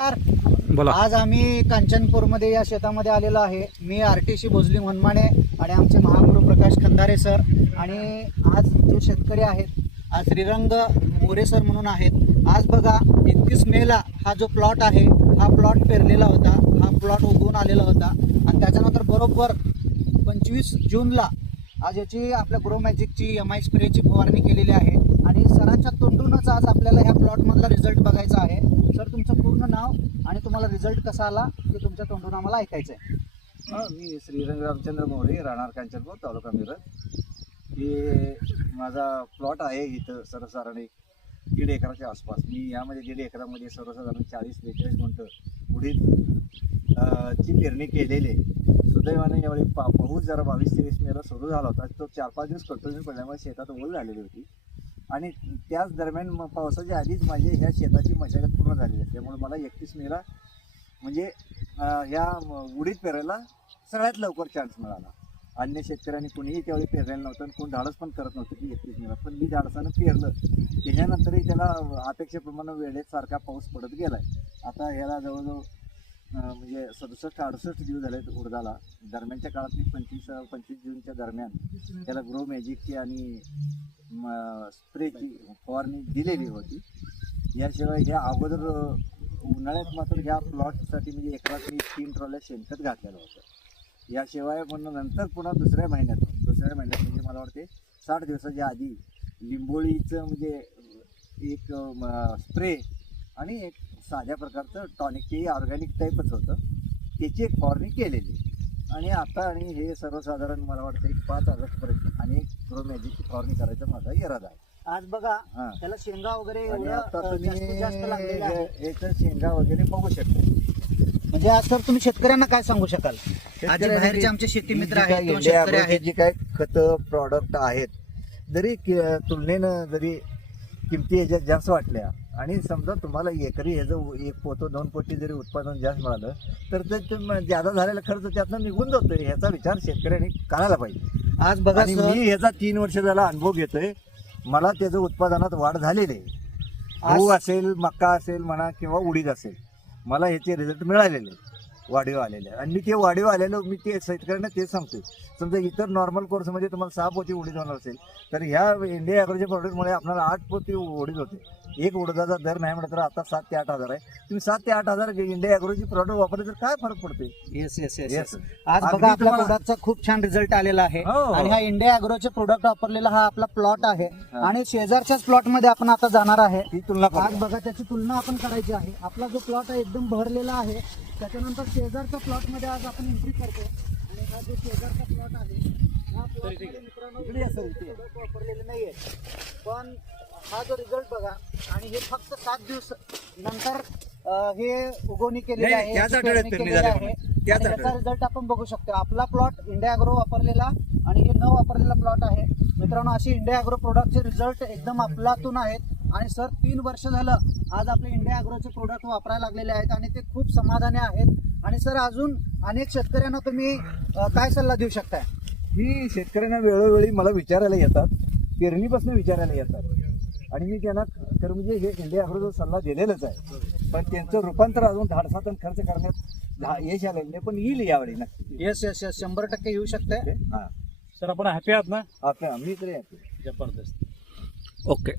बोला. आज आम्ही कांचनपूरमध्ये या शेतामध्ये आलेलो आहे. मी आरटीसी भोजली मनमाने आणि आमचे महागुरु प्रकाश खंदारे सर. आणि आज जे शेतकरी आहेत आज श्रीरंग मोरे सर म्हणून आहेत. आज बघा एकतीस मेला हा जो प्लॉट आहे हा प्लॉट पेरलेला होता. हा प्लॉट उगवून आलेला होता. आणि त्याच्यानंतर बरोबर पंचवीस जूनला आज याची आपल्या ग्रो मॅजिकची एम आय स्प्रेची फवारणी केलेली आहे. आणि सरांच्या तोंडूनच आज आपल्याला ह्या प्लॉटमधला रिझल्ट बघायचा आहे. सर तुमचं पूर्ण नाव आणि तुम्हाला रिझल्ट कसा आला ते तुमच्या तोंडून आम्हाला ऐकायचं आहे मी श्रीरंग रामचंद्र मोरे राहणार कांचनपूर तालुका मिरज. हे माझा प्लॉट आहे इथं सर्वसाधारण एक दीड एकराच्या आसपास. मी यामध्ये दीड एकरामध्ये सर्वसाधारण चाळीस बेचाळीस गुंट उडीद ची पेरणी केलेली आहे. सुदैवाने यावेळी पा पाऊस जरा बावीस तेवीस मेला सुरू झाला होता. तो चार पाच दिवस कंटिन्यू पडल्यामुळे शेतात ओल झालेली होती. आणि त्याच दरम्यान मग पावसाच्या आधीच माझी ह्या शेताची मशागत पूर्ण झालेली आहे. त्यामुळे मला एकतीस मेला म्हणजे ह्या उडीत पेरायला सगळ्यात लवकर चान्स मिळाला. अन्य शेतकऱ्यांनी कुणीही त्यावेळी पेरायला नव्हतं आणि कोण धाडस पण करत नव्हतं की एकतीस मेला. पण मी धाडसानं पेरलं. त्याच्यानंतरही त्याला अपेक्षेप्रमाणे वेळेत सारखा पाऊस पडत गेला आता ह्याला जवळजवळ म्हणजे सदुसष्ट अडुसष्ट दिवस झाले उडदाला दरम्यानच्या काळात मी पंचवीस पंचवीस जूनच्या दरम्यान त्याला ग्रो मॅजिकची आणि स्प्रेची फवारणी दिलेली होती. याशिवाय ह्या अगोदर उन्हाळ्यात मात्र ह्या प्लॉटसाठी म्हणजे एकरात मी तीन ट्रॉल्या शेणखत घातलेलं होतं. याशिवाय पण नंतर पुन्हा दुसऱ्या महिन्यात दुसऱ्या महिन्यात म्हणजे मला वाटते साठ दिवसाच्या आधी लिंबोळीचं म्हणजे एक स्प्रे आणि एक साध्या प्रकारचं टॉनिक ते ऑर्गॅनिक टाईपच होतं. त्याची एक फवारणी केलेली. आणि आता आणि हे सर्वसाधारण मला वाटतं एक पाच ऑगस्टपर्यंत आणि ग्रो मॅजिकची करायचा माझा इरादा आहे. आज बघा हां. त्याला शेंगा वगैरे आणि एवढं आता अं, तुम्ही जास्तीत जास्त लागलेलं आहे. हे- याचं शेंगा वगैरे बघू शकता. म्हणजे आज सर तुम्ही शेतकऱ्यांना काय सांगू शकाल? आज जे बाहेरचे आमचे शेती मित्र आहेत किंवा शेतकरी आहेत. जे काय खतं प्रॉडक्ट आहेत जरी कि- तुलनेनं जरी किमती याच्यात जास्त वाटल्या आणि समजा तुम्हाला एकरी ह्याचं एक पोतो दोन पोटी जरी उत्पादन जास्त मिळालं तर ते ते ज्यादा झालेला खर्च त्यातनं निघून जातोय ह्याचा विचार शेतकऱ्यांनी करायला पाहिजे. आज बघा मी ह्याचा तीन वर्ष झाला अनुभव घेतोय. मला त्याचं उत्पादनात वाढ झालेली आहे. गहू असेल मक्का असेल म्हणा किंवा उडीद असेल मला ह्याचे रिझल्ट मिळालेले. वाढीव आलेले आणि मी ते वाढीव आलेलं मी ते शेतकऱ्यांना तेच सांगतोय. समजा इतर नॉर्मल कोर्समध्ये तुम्हाला सहा पोती उडीद होणार असेल तर ह्या इंडिया ॲग्रोच्या प्रॉडक्टमुळे आपल्याला आठ पोती उडीद होते. एक उडदाचा दर नाही म्हटलं तर आता सात ते आठ हजार आहे. तुम्ही सात ते आठ हजार इंडिया ॲग्रोची प्रॉडक्ट वापरले तर काय फरक पडते? Yes yes yes Yes. आज अगदी बघा आपल्या तुम्हाला- प्रोडक्टचा खूप छान रिझल्ट आलेला आहे. हो. आणि हा इंडिया अॅग्रोचे प्रोडक्ट वापरलेला हा आपला प्लॉट आहे. हा. आणि शेजारच्याच प्लॉटमध्ये आपण आता जाणार आहे. ही तुलना आज. बघा त्याची तुलना आपण करायची आहे. आपला जो प्लॉट आहे एकदम भरलेला आहे. त्याच्यानंतर शेजारच्या प्लॉटमध्ये आज आपण एंट्री करतो आणि हा जो शेजारचा प्लॉट आहे हा प्लॉट मित्रांनो इकडे या सर, इथे. product वापरलेले नाहीये. पण हा जो रिझल्ट बघा आणि हे फक्त सात दिवस नंतर अं, हे उगवणी केलेली नाही, आहे त्याच याची आठवड्यात पेरणी पेरणी केलेली झाली आहे. म्हणून. त्याच आणि याचा आठवड्यात. रिझल्ट आपण बघू शकतो. आपला प्लॉट इंडिया अॅग्रो वापरलेला आणि हे न वापरलेला प्लॉट आहे. मित्रांनो अशी इंडिया अॅग्रो प्रोडक्टचे रिझल्ट एकदम आपलातून आहेत. आणि सर तीन वर्ष झालं आज आपले इंडिया अॅग्रोचे प्रोडक्ट वापरायला लागलेले आहेत आणि ते खूप समाधानी आहेत. आणि सर अजून अनेक शेतकऱ्यांना तुम्ही अं, काय सल्ला देऊ शकताय? मी शेतकऱ्यांना वेळोवेळी मला विचारायला येतात. पेरणीपासून विचारायला येतात. आणि मी त्यांना तर म्हणजे हे इंडिया अग्रोचा सल्ला दिलेलाच आहे. पण त्यांचं रूपांतर अजून धाडसात आणि खर्च करण्यात यश आलेलं नाही पण येईल यावेळी नक्की. येस येस येस शंभर टक्के येऊ शकते हा. सर आपण हॅपी आहात ना? आता मी तरी आहे जबरदस्त. ओके.